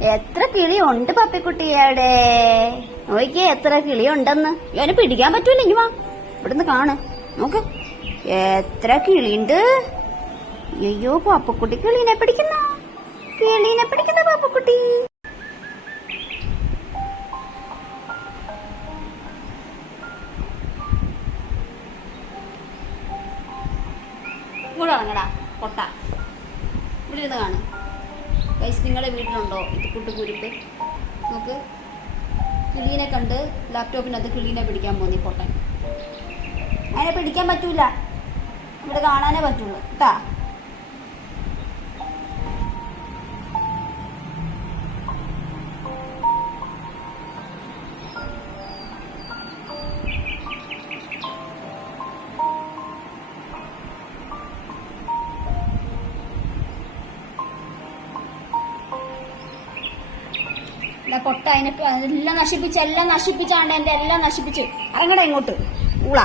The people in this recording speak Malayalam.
എത്ര കിളിയുണ്ട് പപ്പിക്കുട്ടിയുടെ? നോക്കിയേ എത്ര കിളിയുണ്ടെന്ന്. ഇവനെ പിടിക്കാൻ പറ്റൂല ഇനി വാ. ഇവിടുന്ന് കാണ്. നോക്ക്. എത്ര കിളിയുണ്ട് അയ്യോ പാപ്പക്കുട്ടി കിളീനെ പിടിക്കുന്ന? കിളീനെ പിടിക്കുന്ന പാപ്പക്കുട്ടി? ഇങ്ങോട്ട് ഇറങ്ങടാ ഇവിടെ ഇരുന്ന് കാണും. ഗൈസ് നിങ്ങളുടെ വീട്ടിലുണ്ടോ? ഇത് കുട്ടുകുരുപ്പ്. നമുക്ക് കിളീനെ കണ്ട് ലാപ്ടോപ്പിനകത്ത് കിളീനെ പിടിക്കാൻ പോന്നി പൊട്ടൻ. അതിനെ പിടിക്കാൻ പറ്റൂല. ഇവിടെ കാണാനേ പറ്റുള്ളൂ. കേട്ടാ പൊട്ട അതിനെ എല്ലാം നശിപ്പിച്ച് എല്ലാം നശിപ്പിച്ചാണ്ട് എന്റെ എല്ലാം നശിപ്പിച്ച്. ഇറങ്ങടാ ഇങ്ങോട്ട് ഊള.